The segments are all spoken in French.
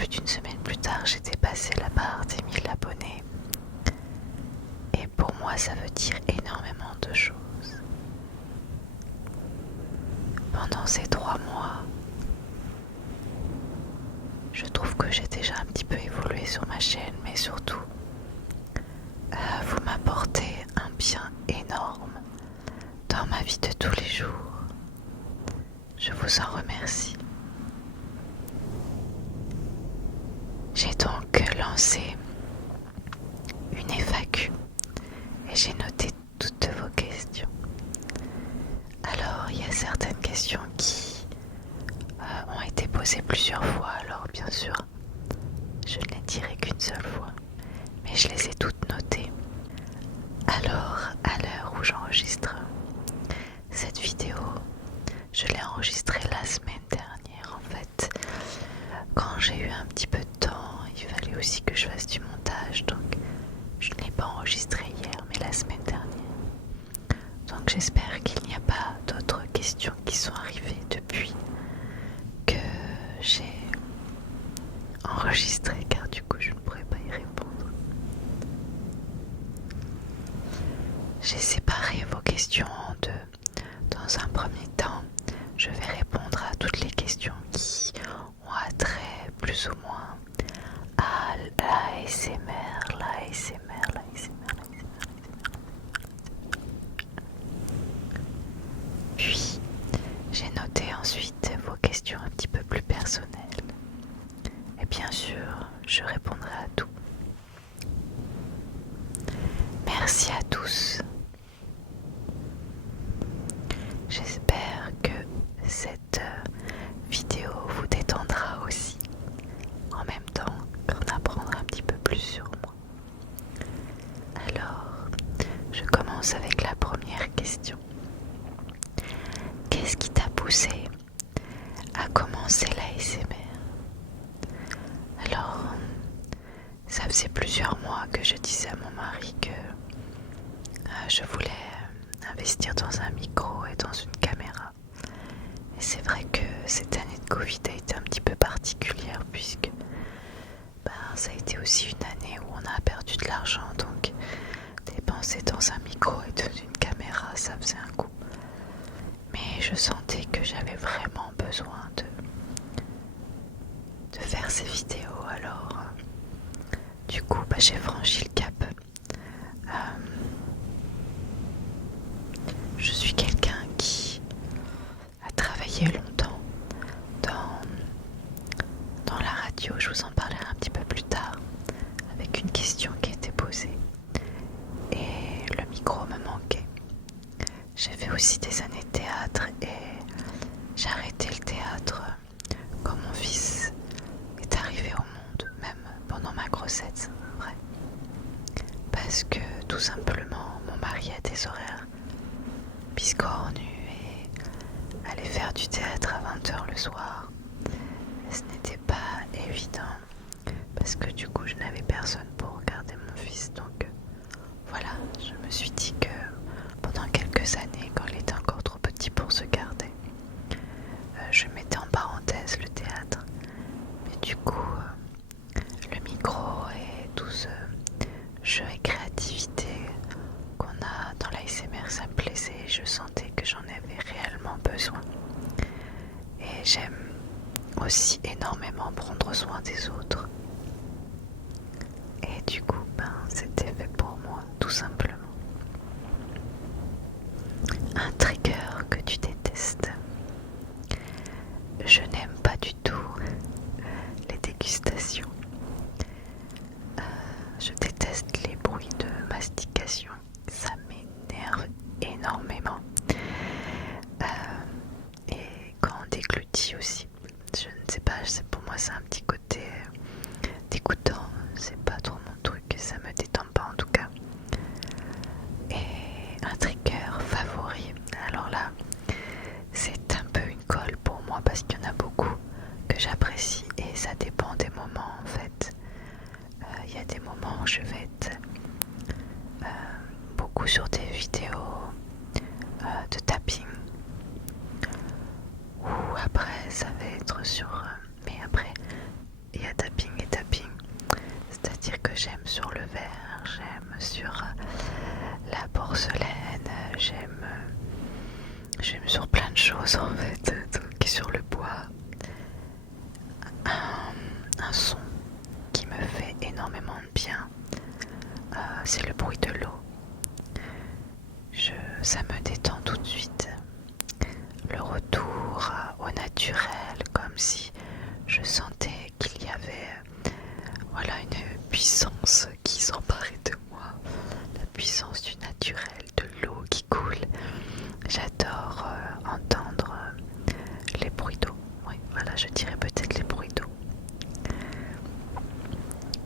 plus d'une semaine plus tard, j'ai dépassé la barre des 1000 abonnés. Et pour moi, ça veut dire énormément de choses. Pendant ces 3 mois, je trouve que j'ai déjà un petit peu évolué sur ma chaîne, mais surtout, vous m'apportez un bien énorme dans ma vie de tous les jours. Je vous en remercie. J'ai donc lancé une FAQ et j'ai noté toutes vos questions. Alors, il y a certaines questions qui ont été posées plusieurs fois, alors bien sûr, je ne les dirai qu'une seule fois, mais je les ai toutes notées. Alors, à l'heure où j'enregistre cette vidéo, je l'ai enregistrée la semaine dernière en fait. Quand j'ai eu un petit peu de temps, il fallait aussi que je fasse du montage, donc je ne l'ai pas enregistré hier, mais la semaine dernière. Donc j'espère qu'il n'y a pas d'autres questions qui sont arrivées depuis que j'ai enregistré, car du coup je ne pourrais pas y répondre. J'ai séparé vos questions en deux. Dans un premier temps, je vais répondre à toutes les questions qui ont attrait plus ou moins à l'ASMR, l'ASMR. Puis, j'ai noté ensuite vos questions un petit peu plus personnelles. Et bien sûr, je répondrai à tout. Merci à tous. J'espère que cette vidéo vous détendra aussi, en même temps qu'on apprendra un petit peu plus sur moi. Alors, je commence avec la première question. Qu'est-ce qui t'a poussé à commencer l'ASMR? Alors, ça faisait plusieurs mois que je disais à mon mari que je voulais investir dans un micro et dans une caméra. Et c'est vrai que cette année de Covid a été un petit peu particulière puisque ça a été aussi une année où on a perdu de l'argent, donc dépenser dans un micro et dans une caméra, ça faisait un coup. Mais je sentais que j'avais vraiment besoin de faire ces vidéos, alors du coup j'ai franchi le cap. Je suis quelqu'un qui a travaillé longtemps dans la radio, je vous en parlerai un petit peu plus tard, avec une question qui a été posée et le micro me manquait. J'ai fait aussi des années de théâtre et j'ai arrêté le théâtre quand mon fils est arrivé au monde, même pendant ma grossesse, c'est vrai. Parce que tout simplement mon mari a des horaires biscornus et aller faire du théâtre à 20h le soir, ce n'était pas évident parce que du coup je n'avais personne pour regarder mon fils, donc voilà, je me suis dit que pendant quelques années, quand il était encore trop petit pour se garder, je mettais en parenthèse le théâtre, mais du coup le micro et tout ce jeu et créativité qu'on a dans l'ASMR, ça me plaisait, je sentais que j'en avais réellement besoin. Et j'aime aussi énormément prendre soin des autres. Et du coup, c'était fait pour moi, tout simplement. Un trigger que tu détestes. Je n'aime pas du tout les dégustations. Je déteste les bruits de mastication. Ça m'énerve énormément. Et quand on déglutit aussi. Je ne sais pas, pour moi c'est un petit côté dégoûtant. C'est pas trop mon truc, ça me détend pas en tout cas. Et un trigger favori. Alors là, c'est un peu une colle pour moi parce qu'il y en a beaucoup que j'apprécie et ça dépend des moments en fait. Il y a des moments où je vais être beaucoup sur des vidéos de tapping, ou après ça va être sur mais après il y a tapping je dirais peut-être les bruits d'eau.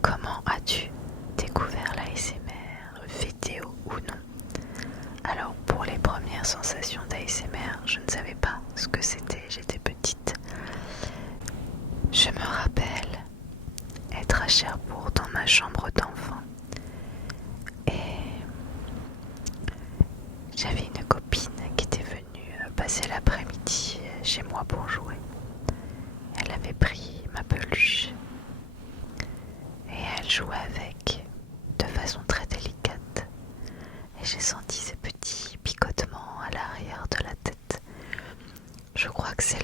Comment as-tu découvert l'ASMR, vidéo ou non? Alors pour les premières sensations d'ASMR, je ne savais pas ce que c'était, j'étais petite. Je me rappelle être à Cherbourg dans ma chambre d'enfant et j'avais une copine qui était venue passer l'après-midi chez moi pour jouer. Elle avait pris ma peluche et elle jouait avec de façon très délicate et j'ai senti ces petits picotements à l'arrière de la tête. Je crois que c'est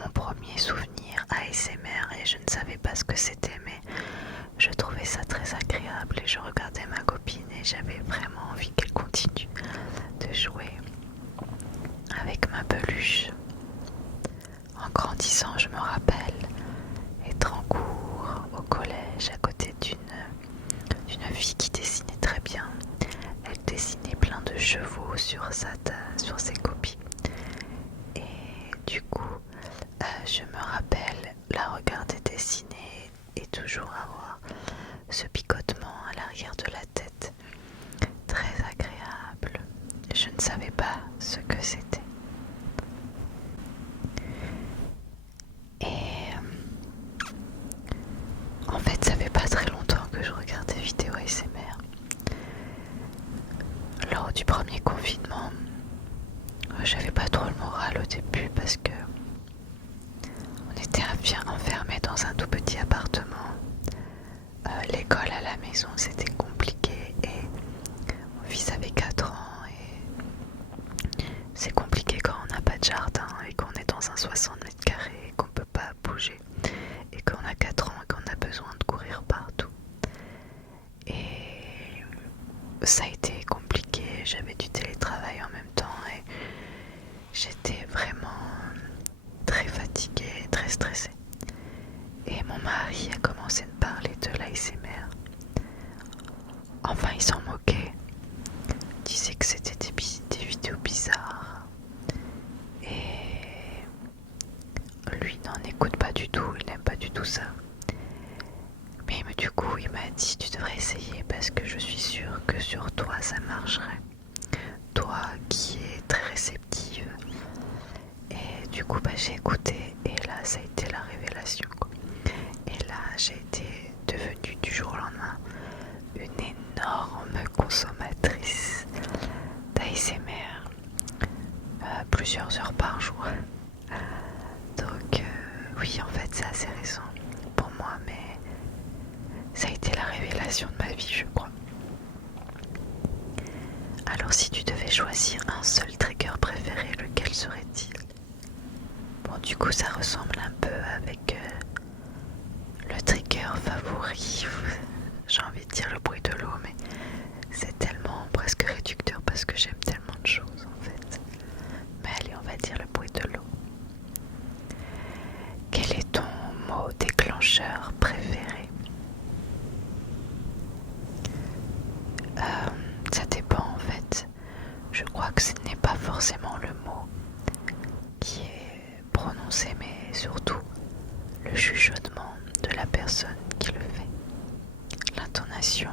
mon premier souvenir ASMR et je ne savais pas ce que c'était, mais je trouvais ça très agréable et je regardais ma copine et j'avais vraiment envie qu'elle continue de jouer avec ma peluche. En grandissant, je me rappelle être en cours au collège à côté d'une fille qui dessinait très bien. Elle dessinait plein de chevaux sur ses copies. Et du coup, je me rappelle la regarder dessiner et toujours avoir ce picotement à l'arrière de la tête. Très agréable. Je ne savais pas ce que c'était. Et en fait, ça fait pas très longtemps que je regarde des vidéos ASMR. Lors du premier confinement, j'avais pas trop le moral au début parce que on était bien enfermés dans un tout petit appartement. L'école à la maison c'était compliqué et mon fils avait 4 ans et c'est compliqué quand on n'a pas de jardin et qu'on est dans un 60 mètres carrés et qu'on peut pas bouger et qu'on a 4 ans et qu'on a besoin de courir partout. Et ça a été compliqué, j'avais du télétravail en même temps et j'étais vraiment très fatiguée, très stressée. Et mon mari a commencé à me parler de l'ASMR. Enfin, il s'en moquait. Il disait que c'était des vidéos bizarres. Et lui n'en écoute pas du tout, il n'aime pas du tout ça. Mais du coup, il m'a dit tu devrais essayer parce que je suis sûre que sur toi ça marcherait. Toi qui es très réceptive. Et du coup, j'ai écouté et là, ça a été la révélation, quoi. Et là, j'ai été devenue du jour au lendemain une énorme consommatrice d'ASMR, plusieurs heures par jour. Donc oui, en fait, c'est assez récent pour moi, mais ça a été la révélation de ma vie, je crois. Alors si tu devais choisir un seul trigger préféré, lequel serait-il? Bon, du coup, ça ressemble un peu avec le trigger favori. J'ai envie de dire le bruit de l'eau, mais c'est tellement presque réducteur parce que j'aime tellement de choses en fait. Mais allez, on va dire le bruit de l'eau. Quel est ton mot déclencheur préféré? Ça dépend en fait. Je crois que ce n'est pas forcément le mot qui est prononcé, mais surtout le chuchotement de la personne qui le fait. L'intonation,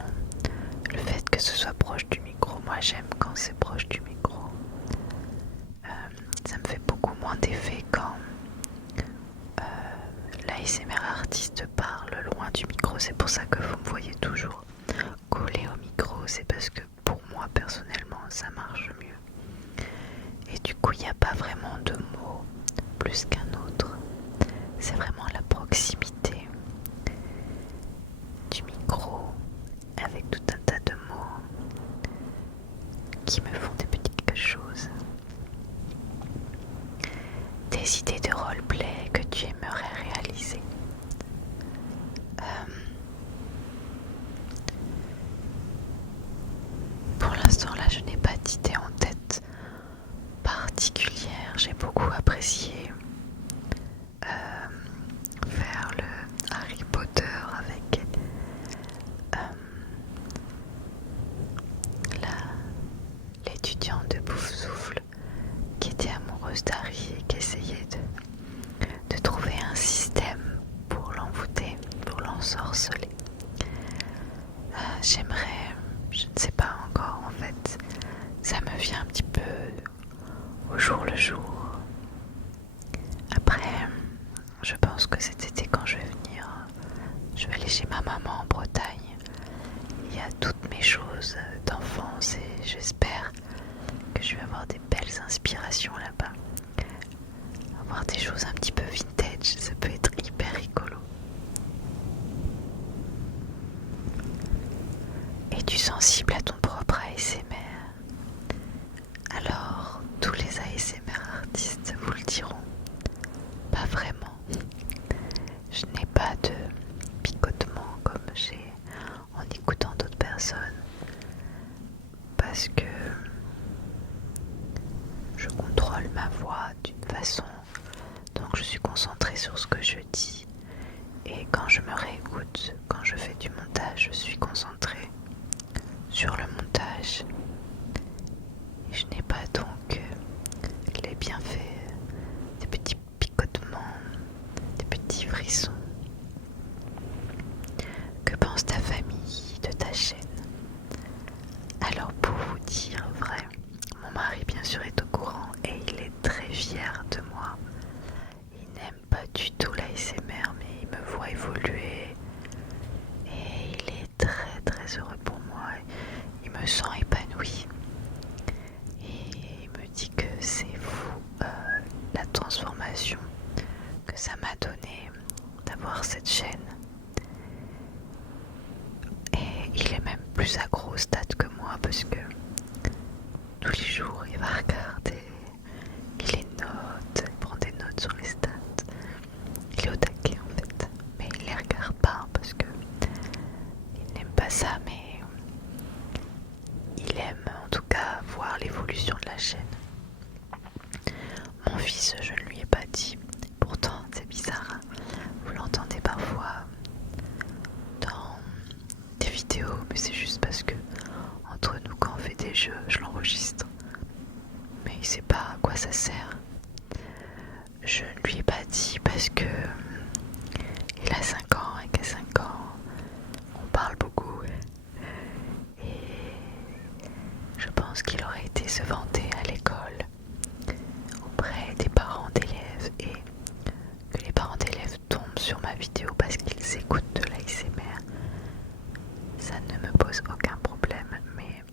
le fait que ce soit proche du micro. Moi j'aime quand c'est proche du micro. Ça me fait beaucoup moins d'effet quand l'ASMR artiste parle loin du micro. C'est pour ça que vous me voyez toujours collé au micro. C'est parce que pour moi personnellement ça marche mieux. Et du coup il n'y a pas vraiment de mot plus qu'un autre. C'est vraiment la proximité du micro avec tout un tas de mots qui me font des petites choses. Des idées de roleplay que tu aimerais réaliser. Pour l'instant là je n'ai pas d'idée en tête particulière. J'ai beaucoup apprécié faire le Harry Potter avec l'étudiante de Poufsouffle qui était amoureuse d'Harry et qui essayait de trouver un je pense que cet été quand je vais venir, je vais aller chez ma maman en Bretagne. Il y a toutes mes choses d'enfance et j'espère que je vais avoir des belles inspirations là-bas. Avoir des choses un petit peu vintage, ça peut être hyper rigolo. Es-tu sensible à ton propre ASMR? Alors, tous les ASMR artistes vous le diront. Pas vraiment. Je n'ai pas de picotement comme j'ai en écoutant d'autres personnes. Parce que je contrôle ma voix d'une façon, donc je suis concentrée sur ce que je dis. Et quand je me réécoute, quand je fais du montage, je suis concentrée sur le montage. Et je n'ai pas donc les bienfaits des petits picotements, des petits frissons. Que pense ta famille de ta chaîne? Alors pour vous dire vrai, mon mari bien sûr est au courant et il est très fier de moi. Il n'aime pas du tout l'ASMR mais il me voit évoluer et il est très très heureux pour moi. Il me sent épanoui et il me dit que c'est fou la transformation que ça m'a donné d'avoir cette chaîne. Et il est même plus accro au stade que moi parce que tous les jours il va regarder, il les note, il prend des notes sur les stats. Il est au taquet en fait, mais il les regarde pas parce que il n'aime pas ça, mais il aime en tout cas voir l'évolution de la chaîne. Mon fils, je ne lui ai pas dit, pourtant c'est bizarre, vous l'entendez parfois dans des vidéos, mais c'est juste parce que entre nous quand on fait des jeux, je l'enregistre. Mais il sait pas à quoi ça sert. Je ne lui ai pas dit parce que il a 5 ans et qu'à 5 ans, on parle beaucoup. Et je pense qu'il aurait été se vanter à l'école auprès des parents d'élèves et que les parents d'élèves tombent sur ma vidéo parce qu'ils écoutent de l'ASMR. Ça ne me pose aucun problème, mais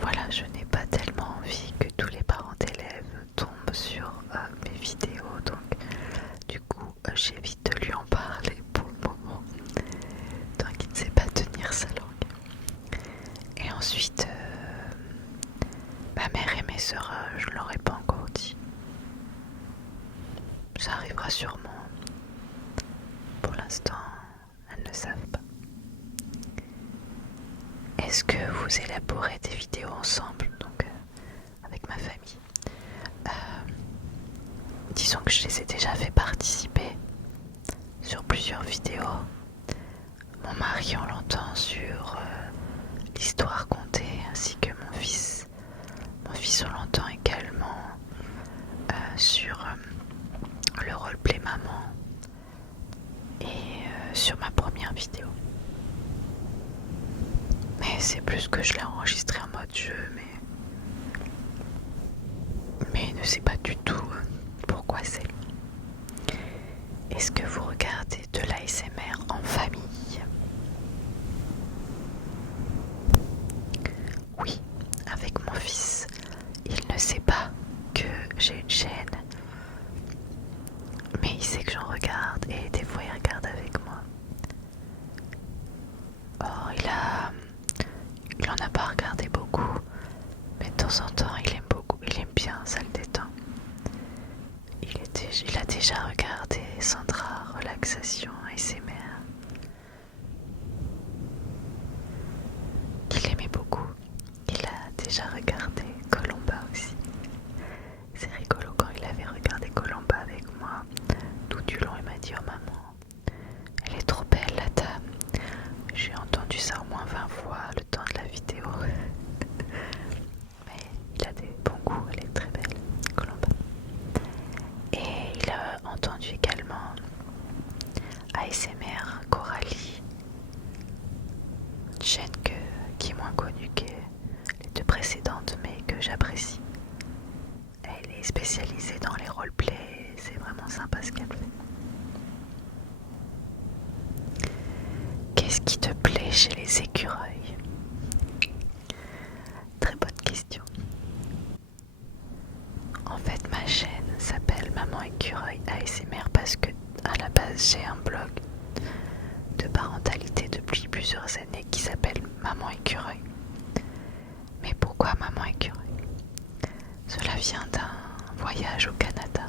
voilà, je n'ai pas tellement envie que tous les parents d'élèves tombent sur mes vidéos, donc du coup j'évite de lui en parler pour le moment, tant qu'il ne sait pas tenir sa langue. Et ensuite, ma mère et mes sœurs, je ne leur ai pas encore dit. Ça arrivera sûrement. Pour l'instant, elles ne savent pas. Est-ce que vous élaborez des vidéos ensemble, donc avec ma famille? Disons que je les ai déjà fait participer sur plusieurs vidéos. Mon mari, on l'entend sur l'histoire contée, ainsi que mon fils. Mon fils, on l'entend également sur le roleplay maman et sur ma première vidéo. Mais c'est plus que je l'ai enregistré en mode jeu, mais il ne sait pas du tout pourquoi c'est. Est-ce que vous regardez de l'ASMR en famille? Oui, avec mon fils. Il ne sait pas que j'ai une chaîne, mais il sait que j'en regarde et des fois il regarde avec moi. Oh, il en a pas regardé beaucoup, mais de temps en temps il aime beaucoup, il aime bien, ça le détend. Il a déjà regardé Sandra Relaxation ASMR, qu'il aimait beaucoup. Il a déjà regardé Colomba aussi. C'est rigolo, quand il avait regardé Colomba avec moi, tout du long il m'a dit: oh maman, elle est trop belle la dame. J'ai entendu ça au moins 20 fois le temps de la vidéo. Mais il a des bons goûts, elle est très belle, Colomba. Et il a entendu également ASMR Coralie, une chaîne qui est moins connue que les deux précédentes, mais que j'apprécie. Elle est spécialisée dans les roleplays, c'est vraiment sympa ce qu'elle fait. Qu'est-ce qui te plaît chez les écureuils? Très bonne question. En fait, ma chaîne s'appelle Maman Écureuil ASMR parce que à la base j'ai un blog de parentalité depuis plusieurs années qui s'appelle Maman Écureuil. Mais pourquoi Maman Écureuil? Cela vient d'un voyage au Canada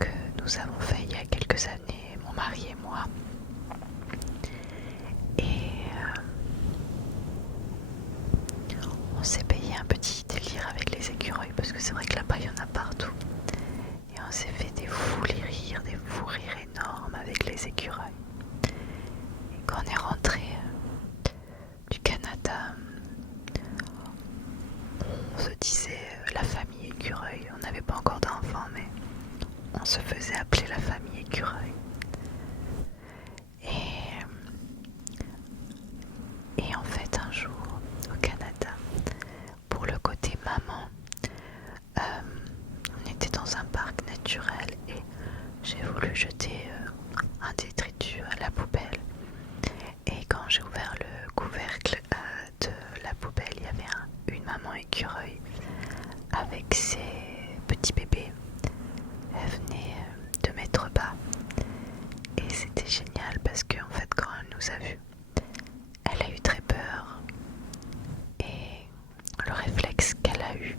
que nous avons fait il y a quelques années, mon mari et moi. Et on s'est payé un petit délire avec les écureuils parce que c'est vrai que là-bas il y en a partout. Et on s'est fait des fous rires énormes avec les écureuils. Et quand on est rentré du Canada, on se disait la famille écureuil. On n'avait pas encore d'enfants, mais on se faisait appeler la famille écureuil. Et en fait, un jour, au Canada, pour le côté maman, on était dans un parc naturel et j'ai voulu jeter un détritus à la poubelle. Et quand j'ai ouvert le couvercle de la poubelle, il y avait une maman écureuil avec ses petits bébés. Elle venait de mettre bas. Et c'était génial parce qu'en fait, quand elle nous a vus, elle a eu très peur. Et le réflexe qu'elle a eu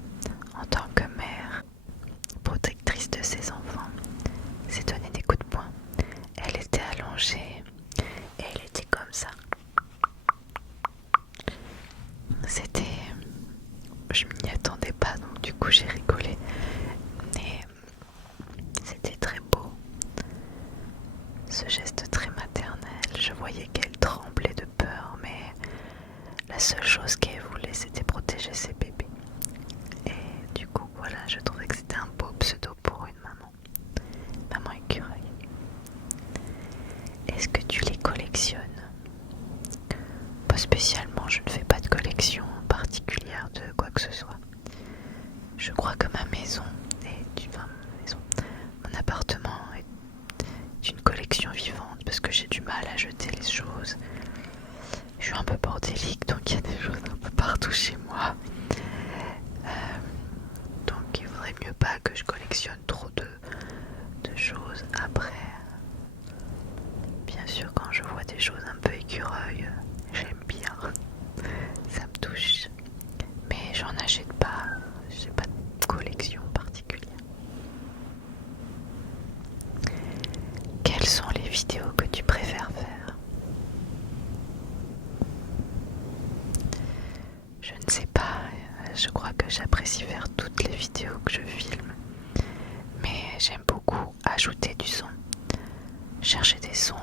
en tant que mère, protectrice de ses enfants, c'est donner des coups de poing. Elle était allongée et elle était comme ça. C'était... Je m'y attendais pas, donc du coup j'ai rigolé. Mais c'était très beau. Ce geste très maternel, je voyais qu'elle tremblait de peur, mais la seule chose qu'elle voulait, c'était protéger ses bébés. Et du coup, voilà, je trouvais que c'était un beau pseudo pour une maman. Maman écureuil. Est-ce que tu les collectionnes? Pas spécialement, je ne fais pas de collection particulière de quoi que ce soit. Je crois que ma maison mon appartement est une collection vivante parce que j'ai du mal à jeter les choses. Je suis un peu bordélique, donc il y a des choses un peu partout chez moi. Donc il vaudrait mieux pas que je collectionne trop de choses. Après, bien sûr, quand je vois des choses un peu écureuil, j'aime bien. Ça me touche. Mais j'en achète pas. J'ai pas de collection particulière. Quelles sont les vidéos que tu préfères faire? Je ne sais pas, je crois que j'apprécie faire toutes les vidéos que je filme, mais j'aime beaucoup ajouter du son, chercher des sons,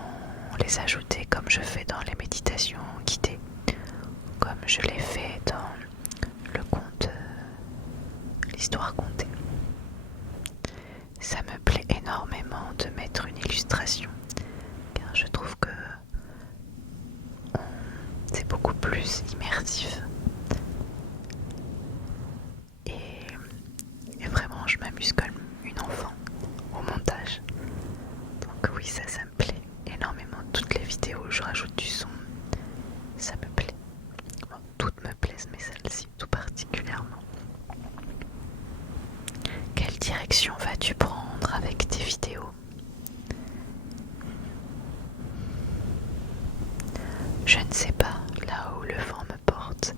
les ajouter comme je fais dans les méditations guidées, comme je l'ai fait dans le conte, l'histoire contée. Ça me plaît énormément de mettre une illustration, car je trouve que c'est beaucoup plus immersif. Et vraiment, je m'amuse comme une enfant au montage. Donc oui, ça me plaît énormément. Toutes les vidéos où je rajoute du son, ça me plaît. Bon, toutes me plaisent, mais celle-ci tout particulièrement. Quelle direction vas-tu prendre avec tes vidéos? Je ne sais pas, là où le vent me porte,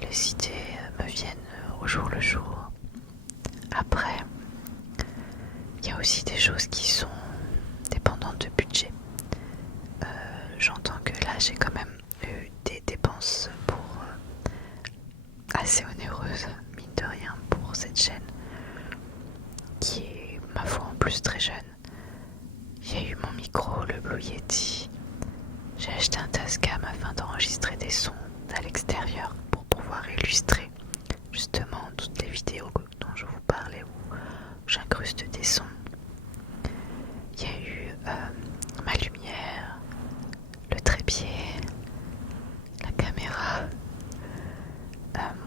les idées me viennent au jour le jour. Après, il y a aussi des choses qui sont dépendantes de budget. J'entends que là j'ai quand même eu des dépenses assez onéreuses, mine de rien, pour cette chaîne qui est, ma foi, en plus très jeune. Il y a eu mon micro, le Blue Yeti. J'ai acheté un Tascam afin d'enregistrer des sons à l'extérieur pour pouvoir illustrer justement toutes les vidéos dont je vous parlais où j'incruste des sons. Il y a eu ma lumière, le trépied, la caméra.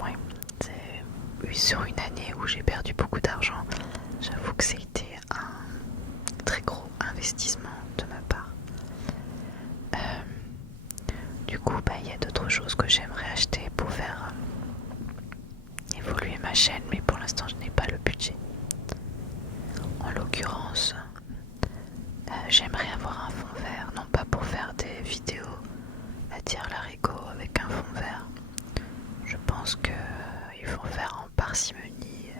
Ouais, c'est sur une année où j'ai perdu beaucoup d'argent. J'avoue que c'était un très gros investissement de ma part. choses que j'aimerais acheter pour faire évoluer ma chaîne, mais pour l'instant je n'ai pas le budget. En l'occurrence, j'aimerais avoir un fond vert, non pas pour faire des vidéos à tire-larigot avec un fond vert. Je pense qu'il faut faire en parcimonie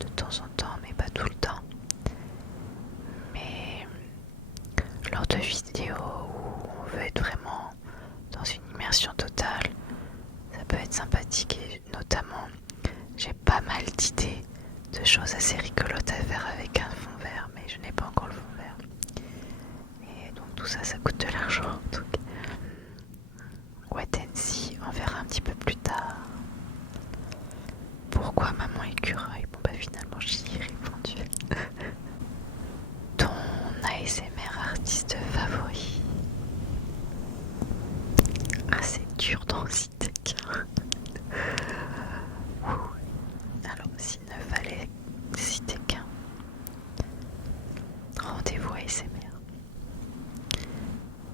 de temps en temps, mais pas tout le temps. Mais lors de vidéos où on veut être vraiment dans une immersion totale, ça peut être sympathique et notamment j'ai pas mal d'idées de choses assez rigolotes à faire avec un fond vert, mais je n'ai pas encore le fond vert. Et donc tout ça, ça coûte de l'argent. Donc wait and see, on verra un petit peu plus tard. Pourquoi maman écureuil? Bon bah finalement j'y ai répondu. Ton ASMR artiste favori? Ah c'est dur d'en citer qu'un. Alors s'il ne fallait citer qu'un, Rendez-vous ASMR,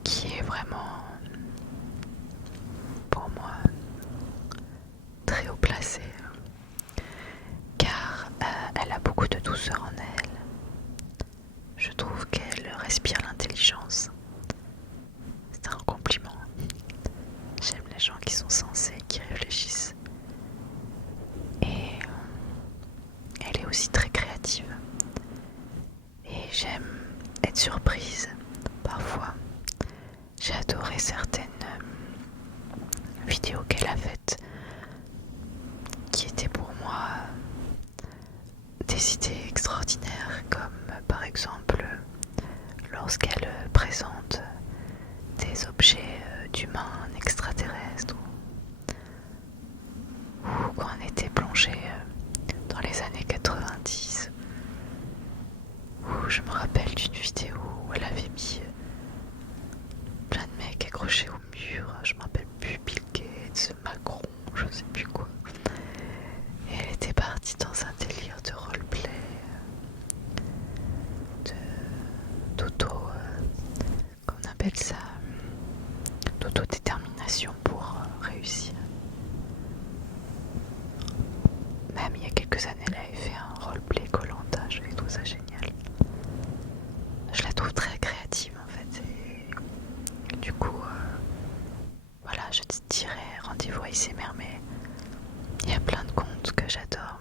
qui est vraiment pour moi très haut placée, car elle a beaucoup de douceur en elle. Je trouve qu'elle respire l'intelligence. C'est un compliment. J'aime les gens qui sont sensés, qui réfléchissent. Et elle est aussi très créative. Et j'aime être surprise parfois. J'ai adoré certaines vidéos qu'elle a faites qui étaient pour moi des idées extraordinaires, comme par exemple lorsqu'elle présente des objets d'humains extraterrestres ou quand on était plongé dans les années 90, où je me rappelle d'une vidéo où elle avait mis plein de mecs accrochés au mur, je me rappelle plus, Bill Gates, Macron, je sais plus quoi. Et elle était partie dans un délire de roleplay, comment on appelle ça, d'autodétermination pour réussir. Même il y a quelques années, elle avait fait un roleplay Koh-Lanta, j'avais trouvé ça génial. Je la trouve très créative en fait. Et du coup, voilà, je te dirais rendez-vous ASMR, mais il y a plein de comptes que j'adore.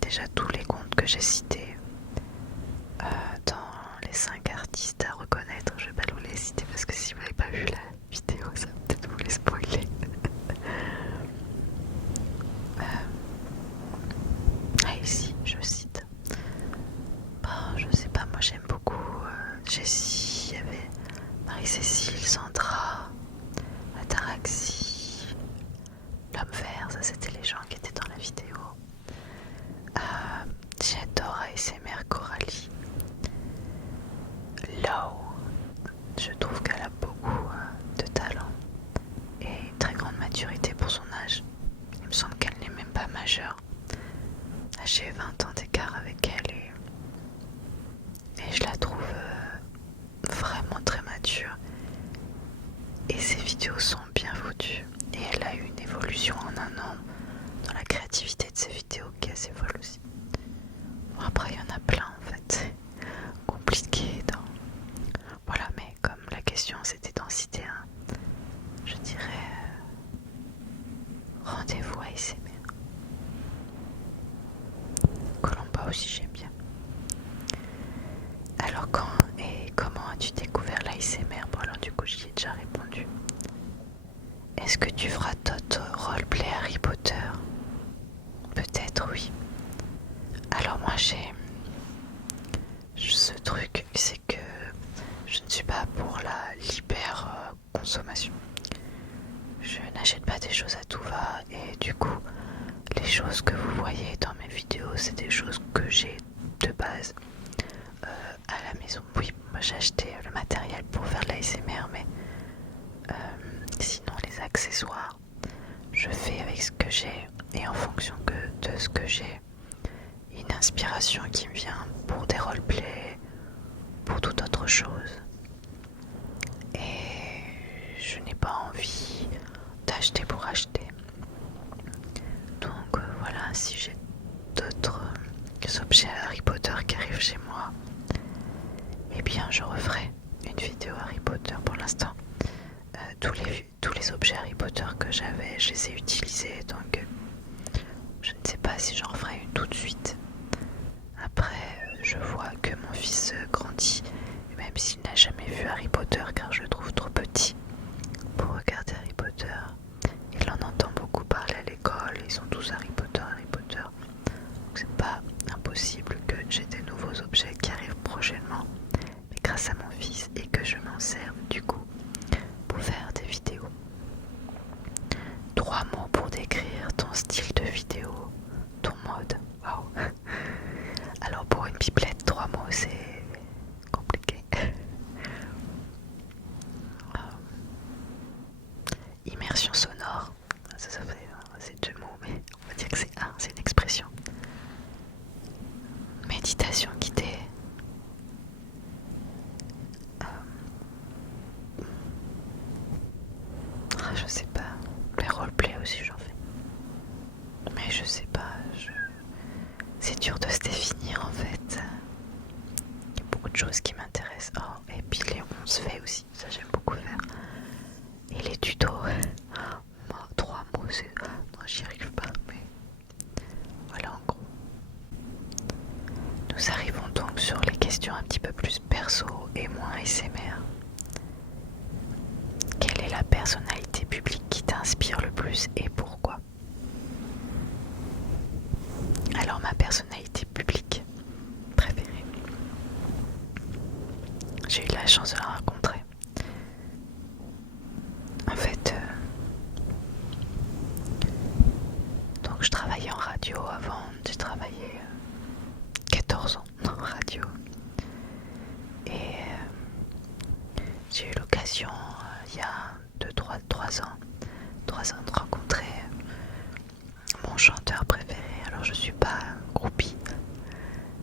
Déjà tous les comptes que j'ai cités dans les 5 artistes à reconnaître, je vais pas vous les citer parce que si vous n'avez pas vu la vidéo, ça va peut-être vous les spoiler. Ici, je cite. Je sais pas, moi j'aime beaucoup Jessie, il y avait Marie-Cécile, Sandra, Ataraxie, L'Homme Vert, ça c'était les gens qui étaient dans la vidéo. J'adore ASMR Coralie. Low, je trouve qu'elle a beaucoup de talent et une très grande maturité pour son âge. Il me semble qu'elle n'est même pas majeure. J'ai 20 ans d'écart avec elle et je la trouve vraiment très mature. Et ses vidéos sont bien foutues. Et elle a eu une évolution en un an dans la créativité de ses vidéos qui est assez folle aussi. Bon, après il y en a plein en fait, c'est compliqué dans... Voilà, mais comme la question c'était d'en citer un, je dirais rendez-vous ASMR. Colomba aussi j'aime bien. Alors quand et comment as-tu découvert l'ASMR? Bon alors du coup j'y ai déjà répondu. Est-ce que tu feras d'autres roleplay Harry Potter? Peut-être oui. Alors moi j'ai ce truc, c'est que je ne suis pas pour la hyper consommation. Je n'achète pas des choses à tout va et du coup les choses que vous voyez dans mes vidéos c'est des choses que j'ai de base à la maison. Oui, moi j'ai acheté le matériel pour faire de l'ASMR, mais sinon les accessoires je fais avec ce que j'ai et en fonction de ce que j'ai, une inspiration qui me vient pour des roleplays, pour toute autre chose. Et je n'ai pas envie acheter pour acheter. Donc voilà, si j'ai d'autres objets Harry Potter qui arrivent chez moi, eh bien je referai une vidéo Harry Potter. Pour l'instant, tous les objets Harry Potter que j'avais, je les ai utilisés, donc je ne sais pas si j'en referai une tout de suite. Après, je vois que mon fils grandit, et même s'il n'a jamais vu Harry Potter car je le trouve trop petit pour regarder Harry Potter, il en entend beaucoup parler à l'école, ils sont tous Harry Potter, Harry Potter. Donc c'est pas impossible que j'ai des nouveaux objets qui arrivent prochainement, mais grâce à mon fils et que je m'en serve du coup pour faire des vidéos. 3 mots pour décrire ton style de vidéo, ton mode. Waouh. Alors pour une pipelette, 3 mots c'est compliqué. Immersion sonore, ça fait, c'est 2 mots, mais on va dire que c'est une expression. Méditation guidée. Je sais pas. Les roleplay aussi j'en fais. Mais je sais pas. C'est dur de se définir en fait. Il y a beaucoup de choses qui m'intéressent. Oh, et puis les 11 faits aussi. Ça j'aime beaucoup faire. Et les tutos. 3 mots, c'est... Non, j'y arrive pas. Mais voilà en gros. Nous arrivons donc sur les questions un petit peu plus perso et moins SMR. Quelle est la personnalité publique qui t'inspire le plus et pourquoi? Alors ma personnalité publique préférée, j'ai eu la chance de la rencontrer. En fait, donc je travaillais en radio avant, j'ai travaillé 14 ans en radio. Et j'ai eu l'occasion, il y a 3 ans, de rencontrer mon chanteur préféré. Alors je suis pas groupie,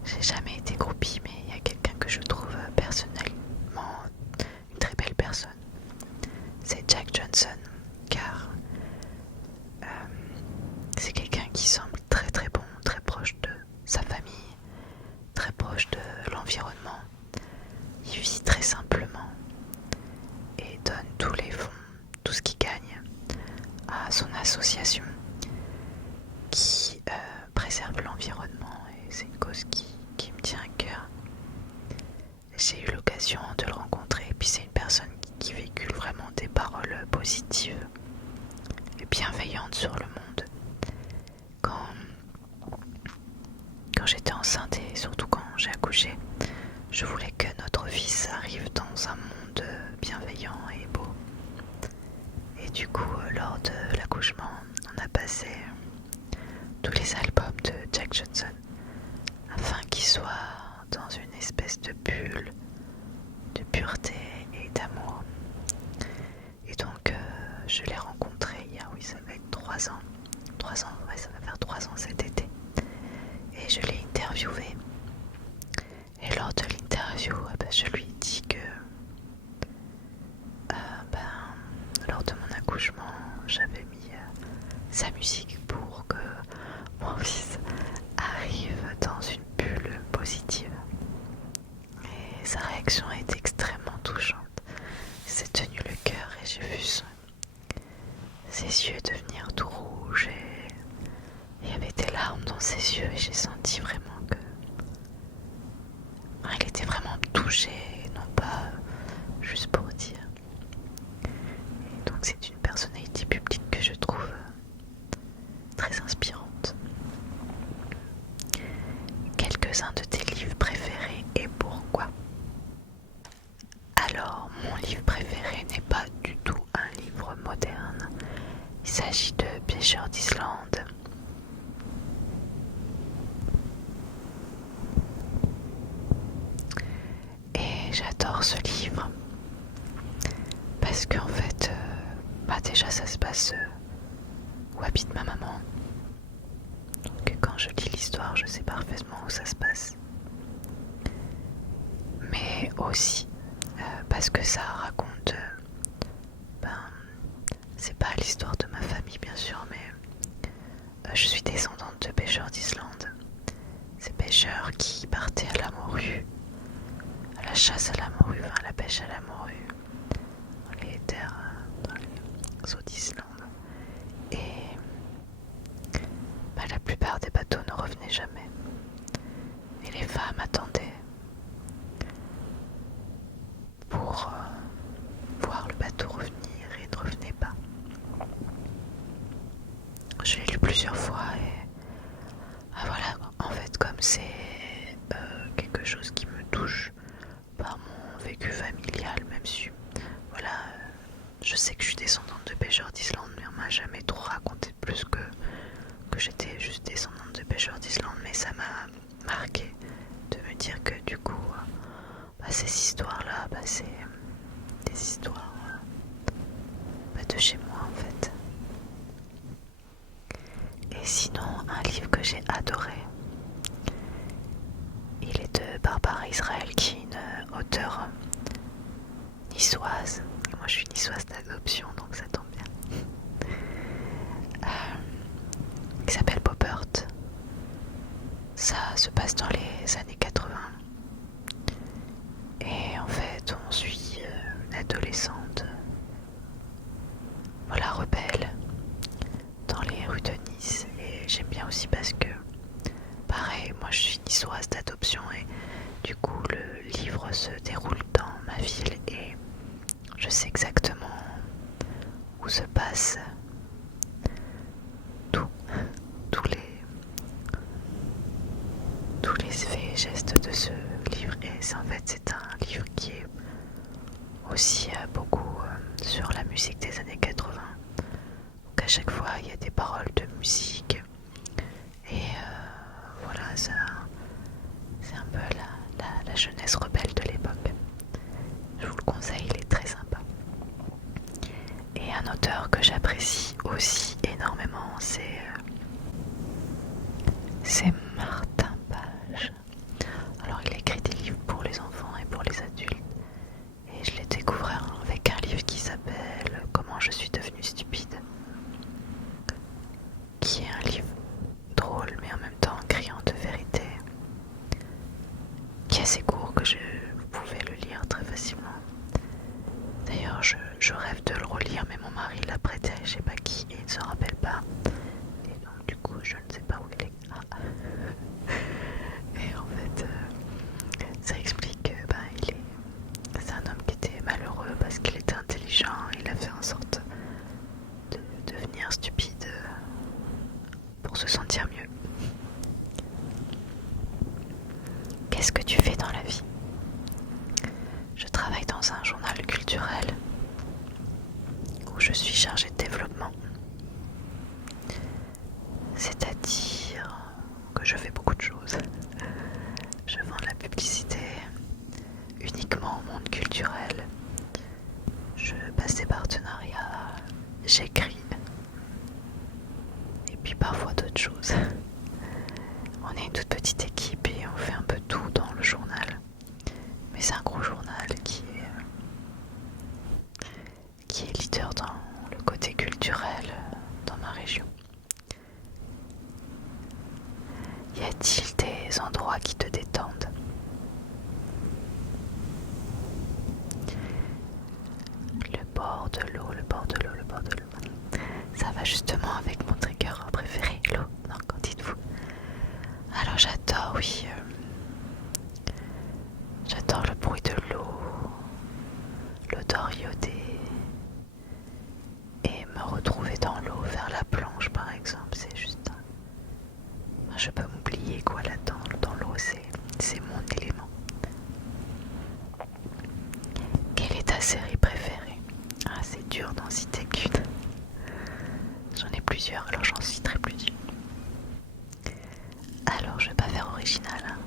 j'ai jamais été groupie, mais il y a quelqu'un que je trouve personnellement une très belle personne. C'est Jack Johnson, car c'est quelqu'un qui semble très très bon, très proche de sa famille, très proche de l'environnement. Il vit très simplement et donne tous les fonds, tout ce qu'il gagne à son association qui préserve l'environnement, et c'est une cause qui me tient à cœur. J'ai eu l'occasion de le rencontrer et puis c'est une personne qui véhicule vraiment des paroles positives et bienveillantes sur le monde. Quand j'étais enceinte et surtout quand j'ai accouché, je voulais que notre fils arrive dans un monde bienveillant et beau. Et du coup, lors de l'accouchement, on a passé tous les albums de Jack Johnson afin qu'il soit dans une espèce de bulle de pureté et d'amour. Et donc, je l'ai rencontré il y a, oui, ça va être 3 ans. 3 ans, ouais, ça va faire 3 ans cet été. Et je l'ai interviewé. Et lors de l'interview, je lui ai dit que lors de mon accouchement, j'avais mis sa musique pour que mon fils arrive dans une bulle positive. Et sa réaction a été extrêmement touchante. Il s'est tenu le cœur et j'ai vu ses yeux devenir tout rouges et il y avait des larmes dans ses yeux et j'ai senti vraiment que il était vraiment touché et non pas juste pour dire. Et donc c'est une personnalité publique que je trouve très inspirante. Quelques-uns de tes livres préférés et pourquoi? Alors, mon livre préféré n'est pas du tout un livre moderne. Il s'agit de Pêcheurs d'Islande. Et j'adore ce livre parce qu'en fait, déjà ça se passe où habite ma maman. Donc quand je lis l'histoire, je sais parfaitement où ça se passe. Mais aussi parce que ça raconte c'est pas l'histoire de ma famille bien sûr, mais je suis descendante de pêcheurs d'Islande. Ces pêcheurs qui partaient à la morue, à la chasse à la morue, enfin à la pêche à la morue, dans les terres, dans les eaux d'Islande. Et la plupart des bateaux ne revenaient jamais. Et les femmes attendaient pour voir le bateau revenir et ne revenait pas. Je l'ai lu plusieurs fois et voilà, en fait comme c'est quelque chose qui me touche par mon vécu familial, même si voilà, je sais que je suis descendante de pêcheurs d'Islande, mais on m'a jamais trop raconté plus que j'étais juste descendante de pêcheurs d'Islande, mais ça m'a marqué de me dire que du coup ces histoires-là, c'est des histoires de chez moi en fait. Et sinon, un livre que j'ai adoré, il est de Barbara Israël, qui est une auteure niçoise. Moi je suis niçoise d'adoption, donc ça tombe bien. Qui s'appelle Poppert. Ça se passe dans les années 80. Et en fait, on suit une adolescente, voilà, rebelle, dans les rues de Nice. Et j'aime bien aussi parce que, pareil, moi je suis niçoise d'adoption et du coup le livre se déroule dans ma ville et je sais exactement où se passe tous les faits et gestes de ce livre. Et en fait c'est un livre qui est aussi beaucoup sur la musique des années 80. Donc à chaque fois il y a des paroles de musique et voilà, ça, c'est un peu la jeunesse rebelle de l'époque. Je vous le conseille, il est très sympa. Et un auteur que j'apprécie aussi énormément, c'est Martin Page. Alors il écrit des livres pour les enfants et pour les adultes. Et je l'ai découvert avec un livre qui s'appelle Comment je suis devenue stupide, qui est un livre drôle mais en même temps criant de vérité, qui est assez court, que vous pouvez le lire très facilement. D'ailleurs je rêve de le relire, mais mon mari l'a prêté à je sais pas qui et il ne se rappelle pas. Et donc du coup je ne sais pas où il est. Et en fait ça explique que c'est un homme qui était malheureux parce qu'il était intelligent. Il a fait en sorte de devenir stupide pour se sentir mieux. Qu'est-ce que tu fais dans la vie? Je travaille dans un journal culturel où je suis chargée de développement. C'est-à-dire que je fais beaucoup de choses. Je vends de la publicité uniquement au monde culturel. Je passe des partenariats, j'écris et puis parfois d'autres choses. On est une toute petite équipe et on fait un peu tout dans le journal. Mais c'est un gros journal qui est leader dans le côté culturel dans ma région. Y a-t-il des endroits qui te détendent? Le bord de l'eau, le bord de l'eau, le bord de l'eau. Ça va justement avec mon trigger préféré, l'eau. Non, qu'en dites-vous? Alors j'adore, oui. J'adore le bruit de l'eau, l'odeur iodée. Et me retrouver dans l'eau, faire la planche par exemple, c'est juste... Je peux m'oublier quoi là-dedans, dans l'eau, c'est mon élément. Quelle est ta série préférée? Ah, c'est dur d'en citer qu'une. J'en ai plusieurs, alors j'en citerai plusieurs. Alors je vais pas faire original, hein,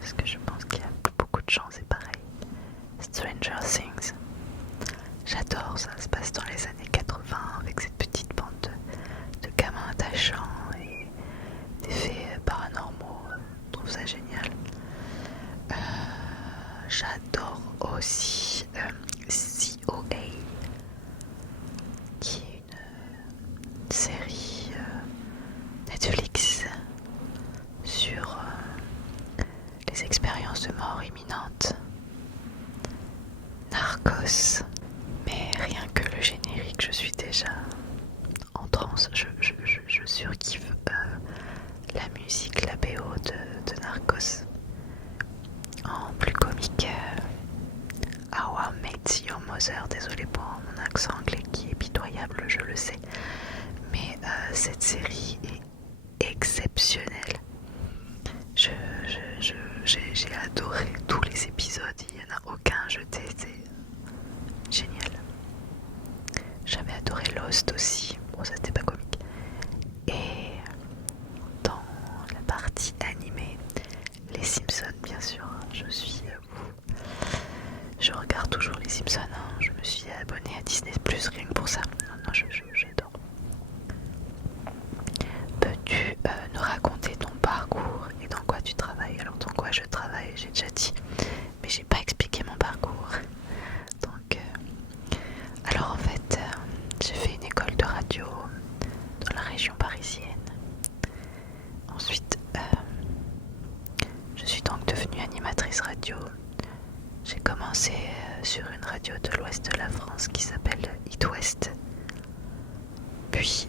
parce que je pense qu'il y a beaucoup de gens, c'est pareil. Stranger Things. J'adore, ça se passe dans les années 80 avec cette petite bande de gamins attachants et des faits paranormaux. Je trouve ça génial. J'adore aussi COA, qui est Narcos. Mais rien que le générique, je suis déjà en transe. Je surkiffe la musique, la BO de Narcos. En plus comique, How I Met Your Mother. Désolée pour mon accent anglais qui est pitoyable, je le sais. Mais cette série est exceptionnelle. J'ai adoré tous les épisodes, il n'y en a aucun jeté, c'est génial. J'avais adoré Lost aussi, bon ça c'était pas comique. Et dans la partie animée, les Simpsons bien sûr, je regarde toujours les Simpsons, hein. Je me suis abonnée à Disney Plus rien que pour ça. Non, j'adore. Peux-tu nous raconter ton parcours et dans quoi tu travailles? Alors dans quoi je travaille, j'ai déjà dit, mais j'ai pas expliqué mon parcours. Donc, alors en fait, j'ai fait une école de radio dans la région parisienne. Ensuite, je suis donc devenue animatrice radio. J'ai commencé sur une radio de l'ouest de la France qui s'appelle It West. Puis,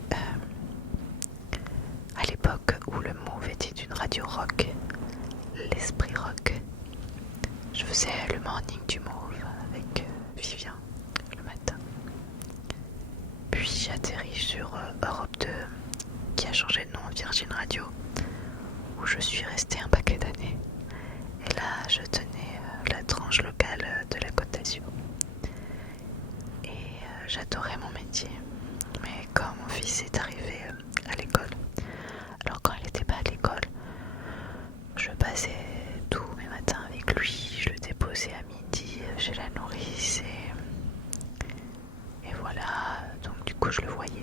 à l'époque où le Move était une radio rock, l'Esprit Rock, je faisais le morning du Move avec Vivien le matin. Puis j'ai atterri sur Europe 2 qui a changé de nom en Virgin Radio où je suis restée un paquet d'années. Et là je tenais la tranche locale de la Côte d'Azur. Et j'adorais mon métier. Mais quand mon fils est arrivé à l'école, alors quand il n'était pas à l'école, je passais tous mes matins avec lui, je le déposais à midi chez la nourrice et voilà, donc du coup je le voyais.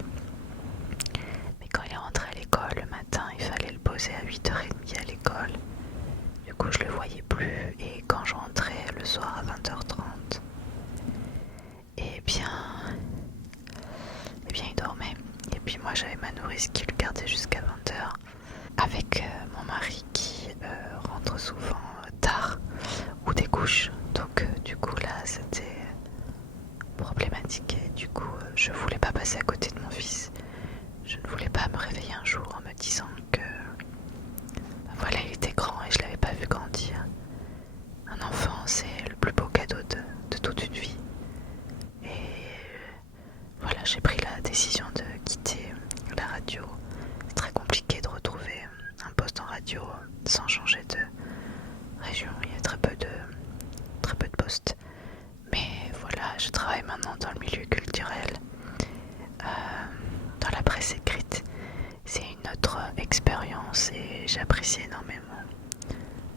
Mais quand il est rentré à l'école le matin, il fallait le poser à 8h30 à l'école. Du coup je le voyais plus et quand je rentrais le soir à 20h30, eh bien il dormait. Et puis moi j'avais ma nourrice qui le gardait jusqu'à 20h avec mon mari qui rentre souvent tard ou des couches. Donc du coup là c'était problématique et du coup je voulais pas passer à côté de mon fils. Je ne voulais pas me réveiller un jour en me disant que voilà il était grand et je l'avais pas vu grandir. Un enfant c'est le plus beau cadeau de toute une vie. Et voilà, j'ai pris la décision de quitter la radio. C'est très compliqué de retrouver un poste en radio sans changer de région. Il y a très peu de postes. Mais voilà, je travaille maintenant dans le milieu culturel, dans la presse écrite. C'est une autre expérience et j'apprécie énormément.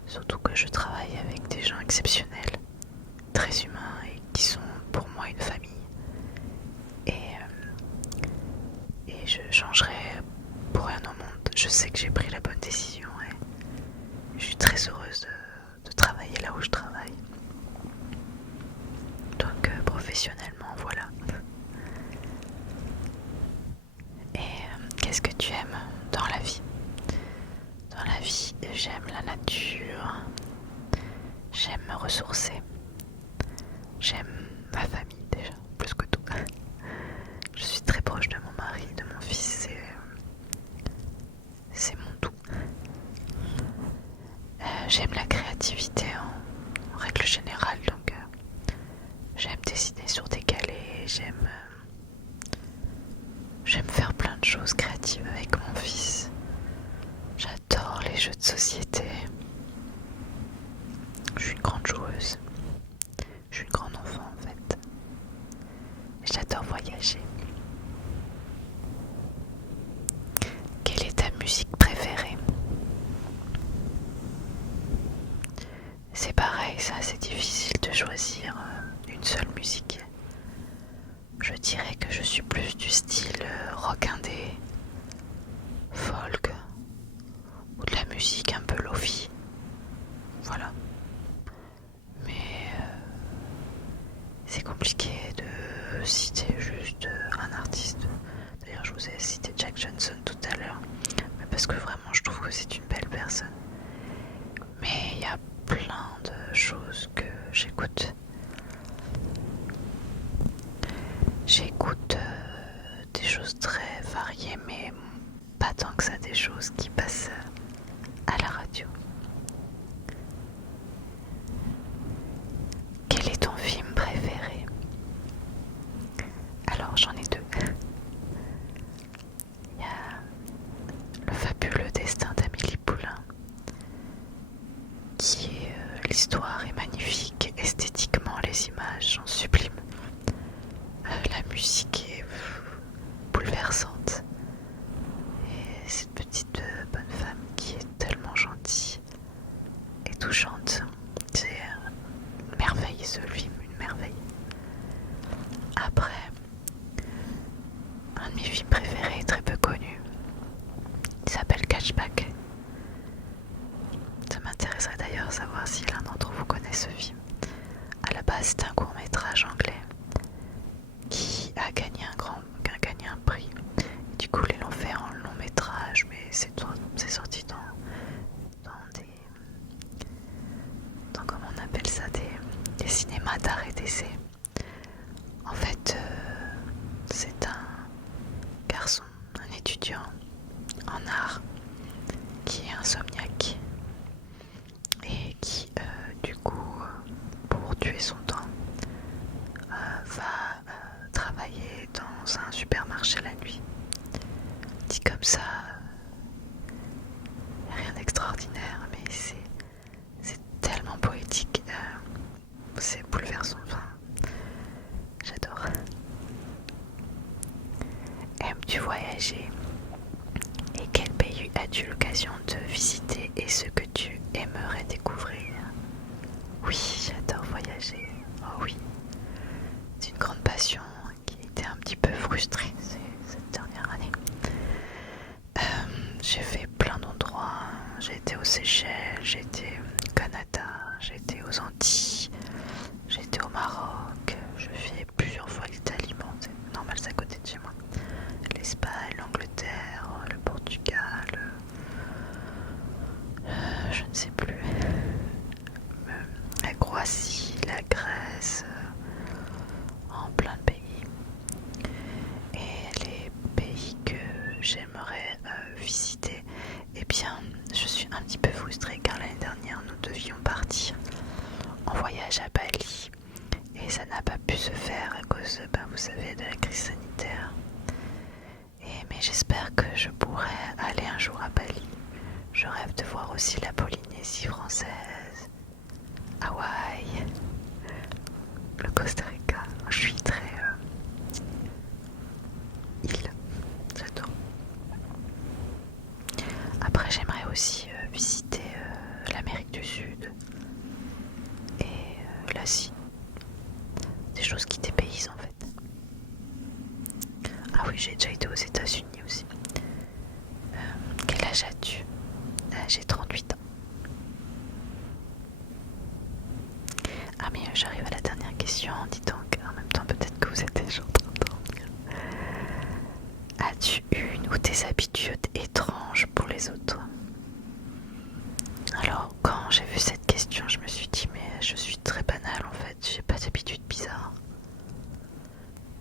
Surtout que je travaille avec des gens exceptionnels, très humains et qui sont pour moi une famille. Et je changerai pour rien au monde. Je sais que j'ai pris la bonne décision et je suis très heureuse de travailler là où je travaille. Donc professionnellement, voilà. Et qu'est-ce que tu aimes dans la vie? Dans la vie, j'aime la nature, j'aime me ressourcer, j'aime ma famille déjà, plus que tout. Je suis très proche de mon mari, de mon fils, c'est mon tout. J'aime la créativité en règle générale, donc j'aime dessiner sur des galets, j'aime faire plein de choses créatives avec mon fils. J'adore les jeux de société. Je suis une grande joueuse. Je suis une grande enfant en fait. J'adore voyager. Quelle est ta musique préférée? C'est pareil, ça, c'est difficile de choisir une seule musique. Je dirais que je suis plus du style rock indé, folk ou de la musique un peu lo-fi. Voilà. Mais c'est compliqué de citer juste un artiste. D'ailleurs, je vous ai cité Jack Johnson tout à l'heure, mais parce que vraiment, je trouve que c'est une belle personne. Mais il y a plein de choses que j'écoute. J'écoute des choses très variées, mais pas tant que ça des choses qui passent à la radio. Quel est ton film préféré? Alors j'en ai deux. Il y a Le fabuleux destin d'Amélie Poulain, qui est l'histoire est magnifique, esthétiquement les images sont sublimes, la musique est bouleversante, et cette petite bonne femme qui est tellement gentille et touchante, c'est une merveille ce film, une merveille. Après, un de mes films préférés, très peu connu, il s'appelle Catchback. Ça m'intéresserait d'ailleurs de savoir si l'un d'entre vous connaît ce film. À la base, c'est un court-métrage anglais qui a gagné un prix. Et du coup, ils l'ont fait en long-métrage, mais c'est sorti dans comment on appelle ça, des cinémas d'art et d'essai. En fait, c'est un garçon, un étudiant en art qui est insomniaque et qui du coup pour tuer son temps va travailler dans un supermarché la nuit. Dit comme ça, rien d'extraordinaire, mais c'est tellement poétique, c'est bouleversant, enfin, j'adore. Aimes-tu voyager? Et quel pays as-tu l'occasion de visiter et ce que tu aimerais découvrir? Oui, j'adore voyager. Oh oui, c'est une grande passion qui était un petit peu frustrée cette dernière année. J'ai fait plein d'endroits. J'ai été aux Seychelles, j'ai été au Canada, j'ai été aux Antilles, j'ai été au Maroc. Je fais plusieurs fois l'Italie, bon c'est normal, c'est à côté de chez moi. L'Espagne, l'Angleterre, le Portugal, je ne sais plus, la Croatie, la Grèce, en plein de pays. Et les pays que j'aimerais visiter, eh bien je suis un petit peu frustrée car l'année dernière nous devions partir en voyage à Bali et ça n'a pas pu se faire à cause, vous savez, de la crise sanitaire. Mais j'espère que je pourrai aller un jour à Bali. Je rêve de voir aussi la Polynésie française, Hawaï, le Costa Rica. Je suis très île, j'adore. Après j'aimerais aussi visiter l'Amérique du Sud et l'Asie. Des choses qui dépaysent en fait. Ah oui, j'ai déjà été aux États-Unis aussi. Quel âge as-tu? J'ai 38 ans. Ah mais j'arrive à la dernière question, dis donc, en même temps peut-être que vous êtes déjà en train de dormir. As-tu une ou des habitudes étranges pour les autres? Alors quand j'ai vu cette question, je me suis dit mais je suis très banale en fait, j'ai pas d'habitude bizarre.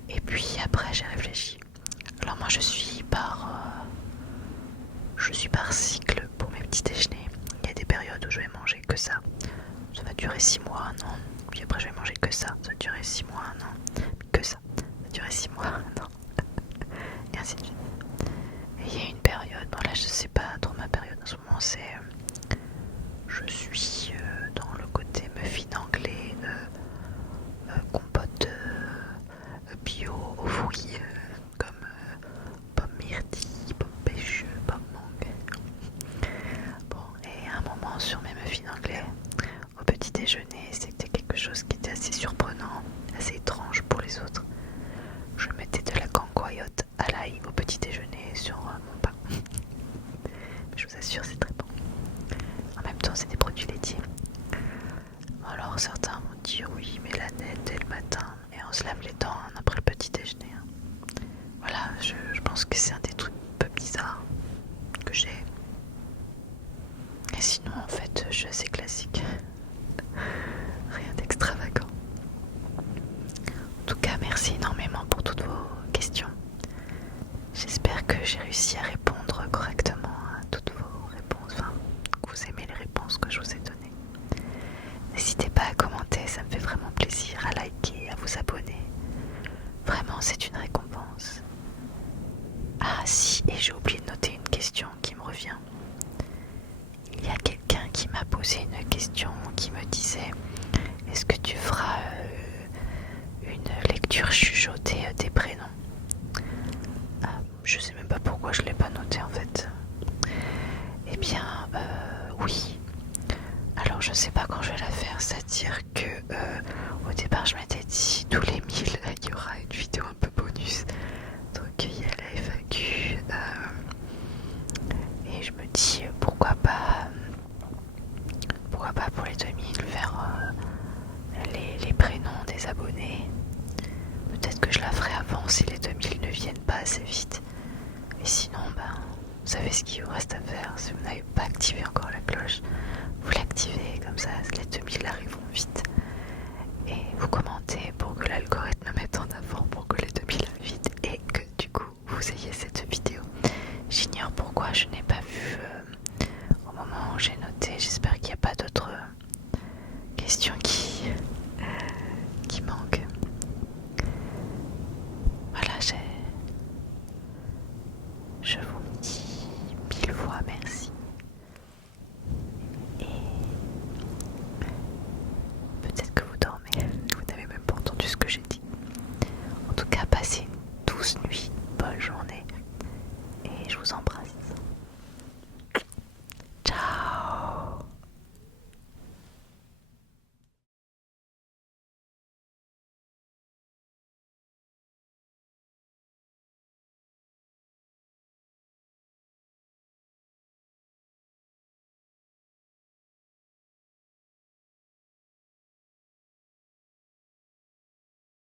Et puis après j'ai réfléchi. Alors moi je suis par cycle pour mes petits déjeuners. Il y a des périodes où je vais manger que ça. Ça va durer 6 mois, 1 an. Puis après je vais manger que ça. Ça va durer 6 mois, 1 an. Puis que ça. Ça va durer 6 mois, 1 an. Et ainsi de suite. Et il y a une période, bon là je sais pas trop ma période en ce moment, c'est je suis dans le côté muffin anglais, compote bio aux fruits comme pommes myrtilles, pommes pêcheux, pommes mangue. Bon, et à un moment sur mes muffins anglais, au petit déjeuner, c'était quelque chose qui était assez surprenant, assez étrange pour les autres. Je mettais de la cancoyote à l'ail au petit déjeuner sur mon pain. Je vous assure, c'est très bon. En même temps, c'est des produits laitiers. Alors certains vont dire oui, mais la nette dès le matin, et on se lave les dents après le petit déjeuner. Voilà, je pense que c'est un des trucs un peu bizarres que j'ai. Et sinon, en fait, je suis assez classique. Rien d'extravagant. En tout cas, merci énormément pour toutes vos j'ai réussi à répondre correctement à toutes vos réponses, enfin que vous aimez les réponses que je vous ai données. N'hésitez pas à commenter, ça me fait vraiment plaisir, à liker, à vous abonner. Vraiment, c'est une récompense. Ah si, et j'ai oublié de noter une question qui me revient. Il y a quelqu'un qui m'a posé une question qui me disait: est-ce que tu feras une lecture chuchotée des prénoms? Je sais même pas pourquoi je l'ai pas noté en fait. Eh bien, oui. Alors je sais pas quand je vais la faire, c'est-à-dire que au départ je m'étais dit tous les 1000 il y aura une vidéo un peu bonus. Donc il y a la FAQ et je me dis pourquoi pas pour les 2000 faire les prénoms des abonnés. Peut-être que je la ferai avant si les 2000 ne viennent pas assez vite. Et sinon, vous savez ce qu'il vous reste à faire. Si vous n'avez pas activé encore la cloche, vous l'activez, comme ça les 2000 arriveront vite. Et vous commentez